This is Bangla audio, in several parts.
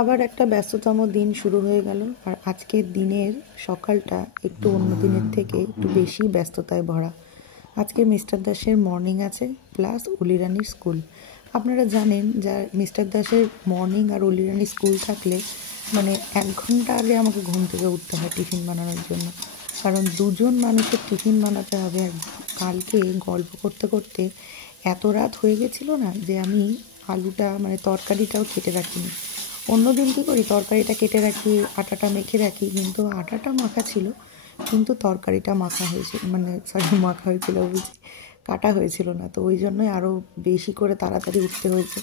আবার একটা ব্যস্ততম দিন শুরু হয়ে গেল। আর আজকের দিনের সকালটা একটু অন্য দিনের থেকে একটু বেশি ব্যস্ততায় ভরা। আজকে মিস্টার দাসের মর্নিং আছে, প্লাস অলিরানির স্কুল। আপনারা জানেন যে মিস্টার দাসের মর্নিং আর অলিরানির স্কুল থাকলে মানে 1 ঘন্টা আগে আমাকে ঘুম থেকে উঠতে হয় টিফিন বানানোর জন্য, কারণ দুজন মানুষের টিফিন বানাতে হবে। আর কালকে গল্প করতে করতে এত রাত হয়ে গেছিলো না যে আমি আলুটা মানে তরকারিটাও কেটে রাখিনি। অন্য দিন কী করি, তরকারিটা কেটে রাখি, আটাটা মেখে রাখি, কিন্তু আটাটা মাখা ছিল কিন্তু তরকারিটা মাখা হয়েছিল, মানে মাখা হয়েছিল বুঝি, কাটা হয়েছিল না। তো ওই জন্যই আরও বেশি করে তাড়াতাড়ি উঠতে হয়েছে।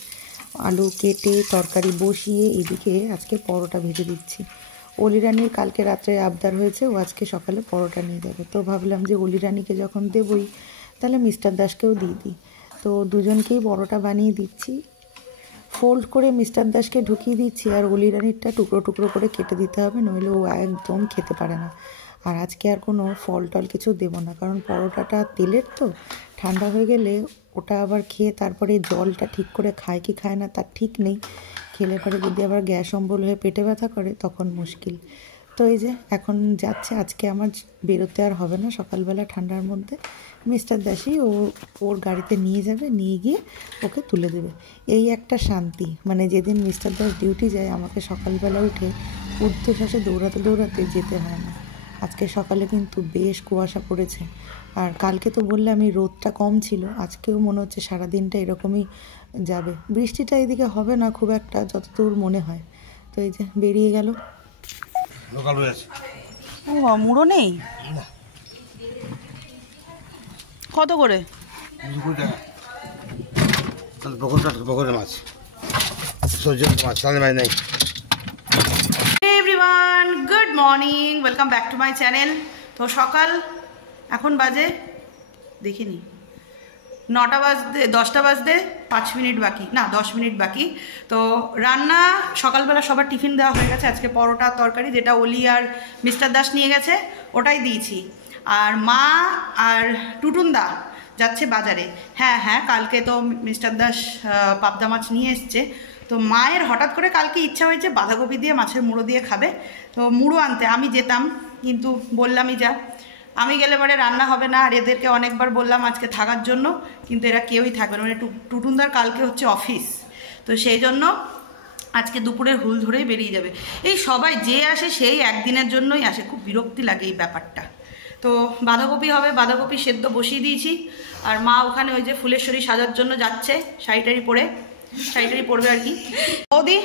আলু কেটে তরকারি বসিয়ে এদিকে আজকে পরোটা ভেজে দিচ্ছি। অলিরানির কালকে রাত্রে আবদার হয়েছে, ও আজকে সকালে পরোটা নিয়ে যাবে। তো ভাবলাম যে অলিরানিকে যখন দেবই তাহলে মিস্টার দাসকেও দিয়ে দিই। তো দুজনকেই পরোটা বানিয়ে দিচ্ছি, ফোল্ড করে মিস্টার দাসকে ঢুকিয়ে দিচ্ছি, আর অলিরানিরটা টুকরো টুকরো করে কেটে দিতে হবে, নইলে ও একদম খেতে পারে না। আর আজকে আর কোনো ফল টল কিছু দেবো না, কারণ পরোটাটা তেলের তো, ঠান্ডা হয়ে গেলে ওটা আবার খেয়ে তারপরে জলটা ঠিক করে খায় কি খায় না তার ঠিক নেই। খেলে পরে যদি আবার গ্যাস অম্বল হয়ে পেটে ব্যথা করে তখন মুশকিল। তো এই যে এখন যাচ্ছে, আজকে আমার বেরোতে আর হবে না সকালবেলা ঠান্ডার মধ্যে। মিস্টার দাসই ওর গাড়িতে নিয়ে যাবে, নিয়ে গিয়ে ওকে তুলে দেবে। এই একটা শান্তি, মানে যেদিন মিস্টার দাস ডিউটি যায় আমাকে সকালবেলা উঠে ঊর্ধ্বশ্বাসে দৌড়াতে দৌড়াতে যেতে হয় না। আজকে সকালে কিন্তু বেশ কুয়াশা পড়েছে, আর কালকে তো বললে আমি রোদটা কম ছিল, আজকেও মনে হচ্ছে সারাদিনটা এরকমই যাবে। বৃষ্টিটা এদিকে হবে না খুব একটা, যতদূর মনে হয়। তো এই যে বেরিয়ে গেল। লোকাল রয়েছে। ও মুড়ো নেই, কত করে? 20 টাকা। পকোড়া মাছ, সজনে মাছ, তাহলে মাছ নেই। Everyone, good morning, welcome back to my channel. তো সকাল এখন বাজে দেখিনি 9টা বাজতে 10টা বাজতে 5 মিনিট বাকি, না 10 মিনিট বাকি। তো রান্না সকালবেলা সবার টিফিন দেওয়া হয়ে গেছে। আজকে পরোটা তরকারি, যেটা অলি আর মিস্টার দাস নিয়ে গেছে ওটাই দিয়েছি। আর মা আর টুটুনদা যাচ্ছে বাজারে। হ্যাঁ, কালকে তো মিস্টার দাস পাবদা মাছ নিয়ে এসছে। তো মায়ের হঠাৎ করে কালকে ইচ্ছা হয়েছে বাঁধাকপি দিয়ে মাছের মুড়ো দিয়ে খাবে। তো মুড়ো আনতে আমি যেতাম, কিন্তু বললামই যা, আমি গেলে পরে রান্না হবে না। আর এদেরকে অনেকবার বললাম আজকে থাকার জন্য, কিন্তু এরা কেউই থাকবে না। মানে টুটুনদার কালকে হচ্ছে অফিস, তো সেই জন্য আজকে দুপুরের হুল ধরেই বেরিয়ে যাবে। এই সবাই যে আসে সেই একদিনের জন্যই আসে, খুব বিরক্তি লাগে এই ব্যাপারটা। তো বাঁধাকপি হবে, বাঁধাকপি সেদ্ধ বসিয়ে দিয়েছি। আর মা ওখানে ওই যে ফুলেশ্বরী সাজার জন্য যাচ্ছে, শাড়ি পরবে আর কি। বৌদি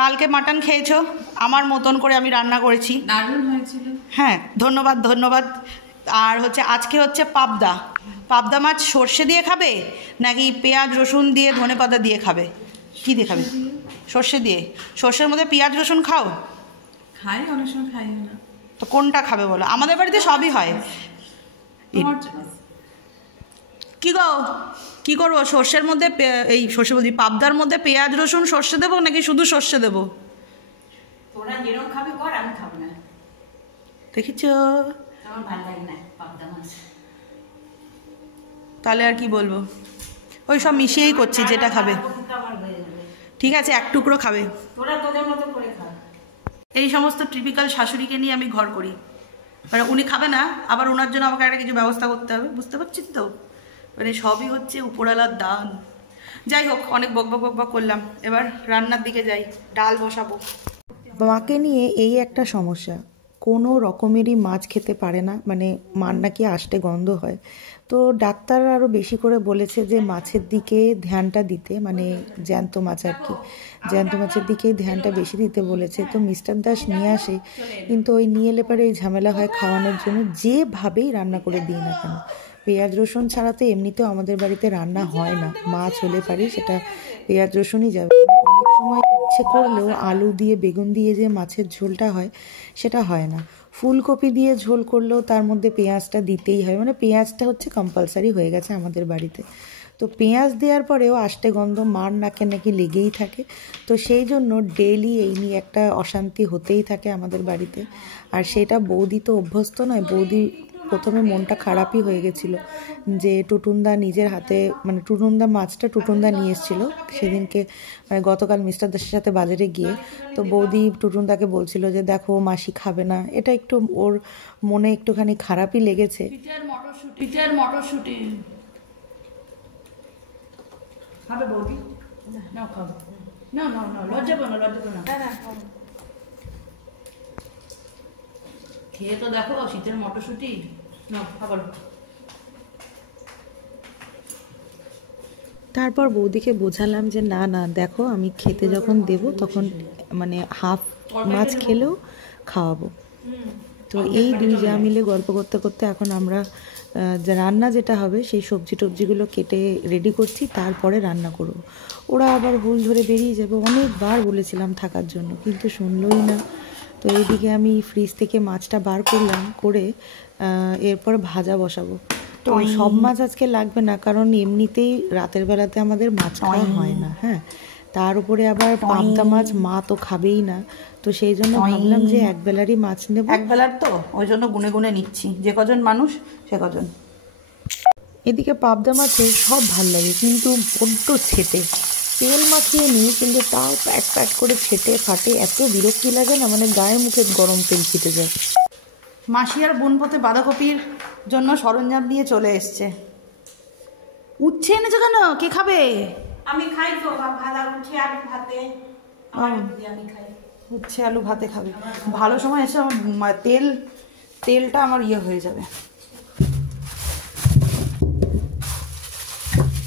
কালকে মাটন খেয়েছো, আমার মতন করে আমি রান্না করেছি, দারুণ হয়েছিল। হ্যাঁ ধন্যবাদ। আর হচ্ছে আজকে হচ্ছে পাবদা মাছ সর্ষে দিয়ে খাবে নাকি পেঁয়াজ রসুন দিয়ে ধনেপাতা দিয়ে খাবে? কী দিয়ে খাবে? সর্ষে দিয়ে। সর্ষের মধ্যে পেঁয়াজ রসুন খাও? খাই, অনেক সময় খাই না। তো কোনটা খাবে বলো? আমাদের বাড়িতে সবই হয়। কি করবো সর্ষের মধ্যে, এই সর্ষে বলছি পাবদার মধ্যে পেঁয়াজ রসুন সর্ষে দেবো নাকি শুধু সর্ষে দেবো? তোরা যেরকম খাবি কর, আমি খাবো না। দেখেছ, আমার ভালো লাগে না পাবদা মাছ। তাহলে আর কি বলবো, ওই সব মিশিয়েই করছি, যেটা খাবে। ঠিক আছে, এক টুকরো খাবে, তোরা তোদের মতো করে খা। এই সমস্ত টিপিক্যাল শাশুড়িকে নিয়ে আমি ঘর করি। মানে উনি খাবে না, আবার ওনার জন্য আমাকে একটা কিছু ব্যবস্থা করতে হবে, বুঝতে পারছিস তো? মানে সবই হচ্ছে উপরওয়ালার দান। যাই হোক, অনেক বকবক করলাম, এবার রান্নার দিকে যাই, ডাল বসাবো। মাকে নিয়ে এই একটা সমস্যা, কোনো রকমেরই মাছ খেতে পারে না, মানে মার নাকি আষ্টে গন্ধ হয়। তো ডাক্তার আরও বেশি করে বলেছে যে মাছের দিকে ধ্যানটা দিতে, মানে জ্যান্ত মাছ আর কি, জ্যান্ত মাছের দিকেই ধ্যানটা বেশি দিতে বলেছে। তো মিস্টার দাস নিয়ে আসে, কিন্তু ওই নিয়ে এলে পরে এই ঝামেলা হয় খাওয়ানোর জন্য, যেভাবেই রান্না করে দিই না কেন। পেঁয়াজ রসুন ছাড়া তো এমনিতেও আমাদের বাড়িতে রান্না হয় না, মাছ হলে পারে সেটা পেঁয়াজ রসুনই যাবে। অনেক সময় ইচ্ছে করলেও আলু দিয়ে বেগুন দিয়ে যে মাছের ঝোলটা হয় সেটা হয় না। ফুলকপি দিয়ে ঝোল করলেও তার মধ্যে পেঁয়াজটা দিতেই হয়, মানে পেঁয়াজটা হচ্ছে কম্পালসারি হয়ে গেছে আমাদের বাড়িতে। তো পেঁয়াজ দেওয়ার পরেও আষ্টে গন্ধ মার নাকে নাকি লেগেই থাকে। তো সেই জন্য ডেইলি এই নিয়ে একটা অশান্তি হতেই থাকে আমাদের বাড়িতে। আর সেটা বৌদি তো অভ্যস্ত নয়, বৌদি প্রথমে মনটা খারাপই হয়ে গেছিল যে টুটুনদা নিজের হাতে, মানে টুটুনদা মাছটা টুটুনদা নিয়ে এসেছিলো সেদিনকে, মানে গতকাল মিস্টার দাসের সাথে বাজারে গিয়ে। তো বৌদি টুটুনদাকে বলছিল যে দেখো মাসি খাবে না, এটা একটু ওর মনে একটুখানি খারাপই লেগেছে। পিঠের মটরশুঁটি খাবে বৌদি? না খাবো না, না না লজ্জা পাবো না, লজ্জা পাবো না। খেয়ে তো দেখো শীতের মটরশুঁটি, না খাবার। তারপর বৌদিকে বোঝালাম যে না না দেখো, আমি খেতে যখন দেব তখন মানে হাফ মাছ খেলেও খাওয়াবো। তো এই দুই যা মিলে গল্প করতে করতে এখন আমরা রান্না যেটা হবে সেই সবজি টবজিগুলো কেটে রেডি করছি, তারপরে রান্না করব। ওরা আবার হুল ধরে বেরিয়ে যাবে, অনেকবার বলেছিলাম থাকার জন্য কিন্তু শুনলই না। তো এইদিকে আমি ফ্রিজ থেকে মাছটা বার করলাম, করে এরপর ভাজা বসাবো। তো সব মাছ আজকে লাগবে না, কারণ এমনিতেই রাতের বেলাতে আমাদের মাছ খাওয়া হয় না। হ্যাঁ, তার উপরে আবার পাবদা মাছ মা তো খাবেই না, তো সেই জন্য ভাবলাম যে একবেলারই মাছ নেব। একবেলার তো ওই জন্য গুনে গুনে নিচ্ছি, যে কজন মানুষ সে কজন। এদিকে পাবদা মাছের সব ভাল লাগে কিন্তু বড্ড ছেটে, তেল মাখিয়ে নিই কিন্তু তাও প্যাট প্যাট করে ছেটে ফাটে, এত বিরক্তি লাগে না, মানে গায়ে মুখে গরম তেল ছিটে যায়। মাসি আর বোনপতে বাঁধাকপির জন্য সরঞ্জাম নিয়ে চলে এসছে। উচ্ছে এনেছো কেন? কে খাবে? আমি খাই তো ভাজা উঠে আলু ভাতে, আমি খাই। উচ্ছে আলু ভাতে খাবে? ভালো সময় এসে আমার তেলটা আমার ইয়ে হয়ে যাবে।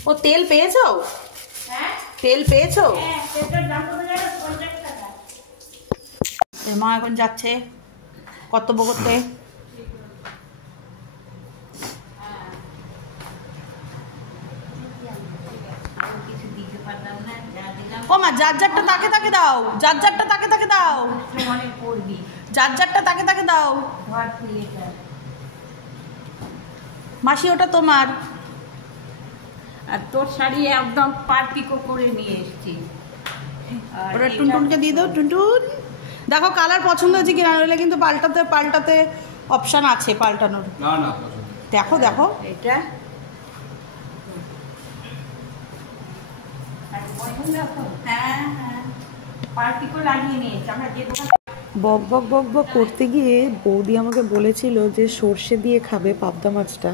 ও তেল পেয়েছো? হ্যাঁ তেল পেয়েছো? হ্যাঁ, তেলটার দাম কত জানো? 50 টাকা। মা এখন যাচ্ছে কর্তব্য করতে। কিছু দিতে পারলাম না, যা দিলাম ও মা, যার যারটা তাকে তাকে দাও, যার যারটা তাকে তাকে দাও, মনে পড়বি। যার যারটা তাকে তাকে দাও। ঘর খুলিয়ে যাও। মাসি ওটা তোমার। আর তোর শাড়ি একদম পার্টিকো করে নিয়ে এসেছি। আর ওটা এটা- টুনটুনকে দিয়ে দাও। টুনটুন দেখো কালার পছন্দ হয়েছে কিনা, নইলে কিন্তু পাল্টাতে অপশান আছে পাল্টানোর। না না দেখো দেখো এটা আর পছন্দ তো? হ্যাঁ হ্যাঁ, পার্টিকো লাগিয়ে নিয়েছি আমরা যে দোকান। বক বক বক বক করতে গিয়ে বৌদি আমাকে বলেছিল যে সর্ষে দিয়ে খাবে পাবদা মাছটা,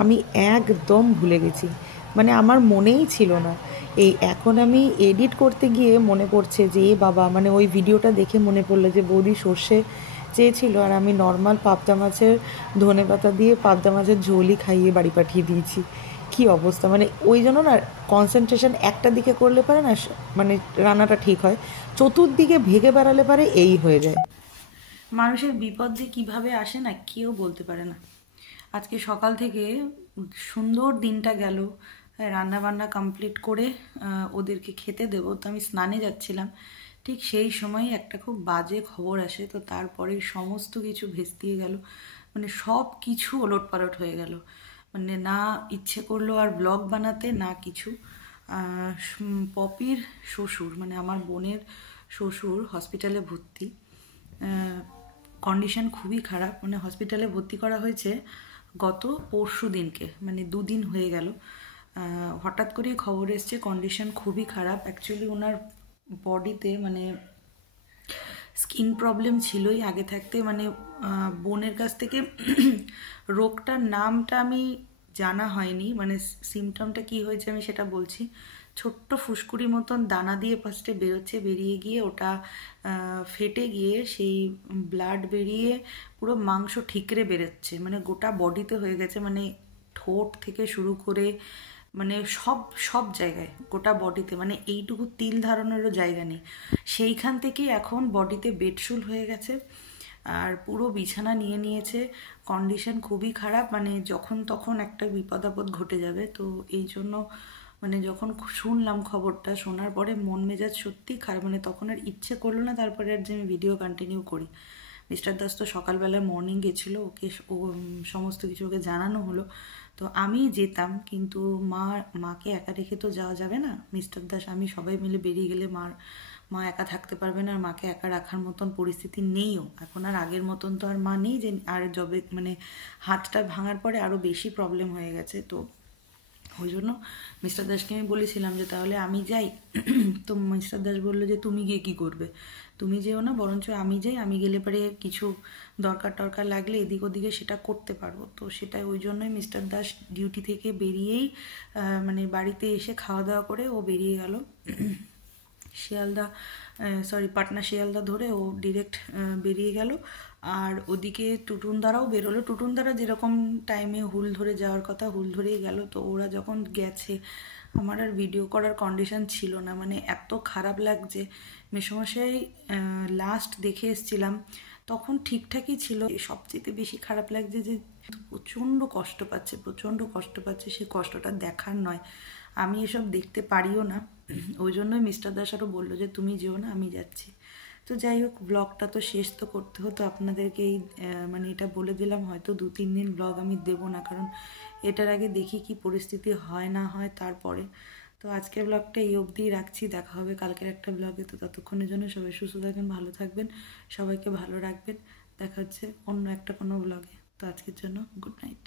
আমি একদম ভুলে গেছি, মানে আমার মনেই ছিল না। এই এখন আমি এডিট করতে গিয়ে মনে পড়ছে যে এ বাবা, মানে ওই ভিডিওটা দেখে মনে পড়লো যে বৌদি সর্ষে চেয়েছিল আর আমি নর্মাল পাবদা মাছের ধনেপাতা দিয়ে পাবদা মাছের ঝোলই খাইয়ে বাড়ি পাঠিয়ে দিয়েছি। কি অবস্থা, মানে ওই জন্য না কনসেন্ট্রেশন একটা দিকে করলে পারে না, মানে রান্নাটা ঠিক হয়, চতুর্দিকে ভেগে বেড়ালে পারে এই হয়ে যায়। মানুষের বিপদ যে কীভাবে আসে না কেউ বলতে পারে না। আজকে সকাল থেকে সুন্দর দিনটা গেল, রান্না বান্না কমপ্লিট করে ওদেরকে খেতে দেবো, তো আমি স্নানে যাচ্ছিলাম, ঠিক সেই সময় একটা খুব বাজে খবর আসে। তো তারপরে সমস্ত কিছু ভেস্তিয়ে গেল, মানে সব কিছু ওলটপালট হয়ে গেল, মানে না ইচ্ছে করলো আর ব্লগ বানাতে না কিছু। পপির শ্বশুর, মানে আমার বোনের শ্বশুর হসপিটালে ভর্তি, কন্ডিশন খুবই খারাপ, মানে হসপিটালে ভর্তি করা হয়েছে গত পরশু দিনকে, মানে 2 দিন হয়ে গেল। হঠাৎ করে খবর এসছে কন্ডিশন খুবই খারাপ। অ্যাকচুয়ালি ওনার বডিতে মানে স্কিন প্রবলেম ছিলই আগে থাকতে, মানে বোনের কাছ থেকে রোগটার নামটা আমি জানা হয়নি, মানে সিমটমটা কি হয়েছে আমি সেটা বলছি। ছোট্ট ফুসকুড়ি মতন দানা দিয়ে ফার্স্টে বেরোচ্ছে, বেরিয়ে গিয়ে ওটা ফেটে গিয়ে সেই ব্লাড বেরিয়ে পুরো মাংস ঠিকরে বেরোচ্ছে, মানে গোটা বডিতে হয়ে গেছে, মানে ঠোঁট থেকে শুরু করে মানে সব জায়গায় গোটা বডিতে, মানে এইটুকু তিল ধারণেরও জায়গা নেই। সেইখান থেকেই এখন বডিতে বেডশুল হয়ে গেছে আর পুরো বিছানা নিয়ে নিয়েছে, কন্ডিশন খুবই খারাপ, মানে যখন তখন একটা বিপদ আপদ ঘটে যাবে। তো এই জন্য মানে যখন শুনলাম খবরটা, শোনার পরে মন মেজাজ সত্যি খারাপ, মানে তখন আর ইচ্ছে করলো না তারপরে আর যে আমি ভিডিও কন্টিনিউ করি। মিস্টার দাস তো সকালবেলা মর্নিং গেছিলো, ও সমস্ত কিছু ওকে জানানো হলো, তো আমি যেতাম কিন্তু মাকে একা রেখে তো যাওয়া যাবে না। মিস্টার দাস আমি সবাই মিলে বেরিয়ে গেলে মা একা থাকতে পারবে না, আর মাকে একা রাখার মতন পরিস্থিতি নেইও এখন, আর আগের মতন তো আর মা নেই যে, আর যবে মানে হাতটা ভাঙার পরে আরও বেশি প্রবলেম হয়ে গেছে। তো ওই জন্য মিস্টার দাসকে আমি বলেছিলাম যে তাহলে আমি যাই। তো মিস্টার দাস বললো যে তুমি গিয়ে কী করবে, তুমি যেও না, বরঞ্চ আমি যাই, আমি গেলে পরে কিছু দরকার লাগলে এদিক ওদিকে সেটা করতে পারবো। তো সেটাই ওই জন্যই মিস্টার দাস ডিউটি থেকে বেরিয়েই মানে বাড়িতে এসে খাওয়া দাওয়া করে ও বেরিয়ে গেল শিয়ালদা, পাটনা শিয়ালদা ধরে ও ডিরেক্ট বেরিয়ে গেল। আর ওদিকে টুটুনদারাও বেরোলো, টুটুনদারা যেরকম টাইমে হুল ধরে যাওয়ার কথা হুল ধরেই গেল। তো ওরা যখন গেছে আমার আর ভিডিও করার কন্ডিশন ছিল না, মানে এত খারাপ লাগছে। মেসোমশাই লাস্ট দেখে এসছিলাম তখন ঠিকঠাকই ছিল, সবচেয়ে বেশি খারাপ লাগছে যে প্রচণ্ড কষ্ট পাচ্ছে, সেই কষ্টটা দেখার নয়, আমি এসব দেখতে পারিও না। ওই জন্যই মিস্টার দাস আরও বললো যে তুমি যেও না, আমি যাচ্ছি। তো যাই হোক, ব্লগটা তো শেষ তো করতে হতো আপনাদেরকে, এই মানে এটা বলে দিলাম, হয়তো 2-3 দিন ব্লগ আমি দেবো না, কারণ এটার আগে দেখি কি পরিস্থিতি হয় না হয় তারপরে। তো আজকের ব্লগটা এই অবধিই রাখছি, দেখা হবে কালকের একটা ব্লগে। তো ততক্ষণের জন্য সবাই সুস্থ থাকবেন, ভালো থাকবেন, সবাইকে ভালো রাখবেন, দেখা হচ্ছে অন্য একটা কোনো ব্লগে। তো আজকের জন্য গুড নাইট।